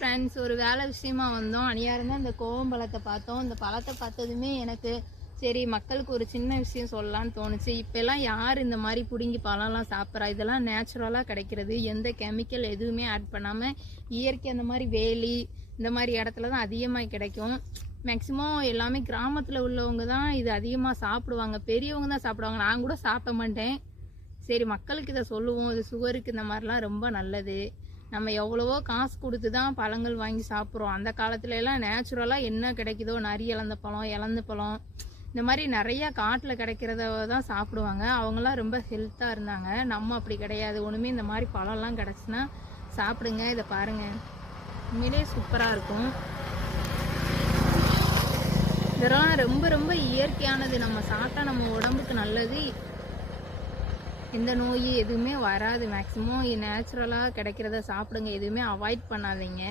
Friends, ஒரு வேலை விஷயமா வந்தோம். அநியாரம் தான் இந்த கோவம்பழத்தை பார்த்தோம். இந்த பழத்தை பார்த்ததுமே எனக்கு சரி மக்களுக்கு ஒரு சின்ன விஷயம் சொல்லலான்னு தோணுச்சு. இப்போல்லாம் யார் இந்த மாதிரி பிடுங்கி பழம்லாம் சாப்பிட்றா? இதெல்லாம் நேச்சுரலாக கிடைக்கிறது, எந்த கெமிக்கல் எதுவுமே ஆட் பண்ணாமல் இயற்கை. அந்த மாதிரி வேலி இந்த மாதிரி இடத்துல தான் அதிகமாக கிடைக்கும். மேக்ஸிமம் எல்லாமே கிராமத்தில் உள்ளவங்க தான் இது அதிகமாக சாப்பிடுவாங்க, பெரியவங்க தான் சாப்பிடுவாங்க. நான் கூட சாப்பிட மாட்டேன். சரி மக்களுக்கு இதை சொல்லுவோம், இது சுகருக்கு இந்த மாதிரிலாம் ரொம்ப நல்லது. நம்ம எவ்வளவோ காசு கொடுத்து தான் பழங்கள் வாங்கி சாப்பிட்றோம். அந்த காலத்துல எல்லாம் நேச்சுரலாக என்ன கிடைக்குதோ, நரி இழந்த பழம், இலந்த பழம், இந்த மாதிரி நிறையா காட்டில் கிடைக்கிறத தான் சாப்பிடுவாங்க. அவங்களாம் ரொம்ப ஹெல்த்தாக இருந்தாங்க. நம்ம அப்படி கிடையாது. ஒன்றுமே இந்த மாதிரி பழம்லாம் கிடச்சுன்னா சாப்பிடுங்க. இதை பாருங்கள், உண்மையிலே சூப்பராக இருக்கும். இதெல்லாம் ரொம்ப ரொம்ப இயற்கையானது. நம்ம சாப்பிட்டா நம்ம உடம்புக்கு நல்லது. எந்த நோய் எதுவுமே வராது. மேக்ஸிமம் நேச்சுரலாக கிடைக்கிறத சாப்பிடுங்க, எதுவுமே அவாய்ட் பண்ணாதீங்க.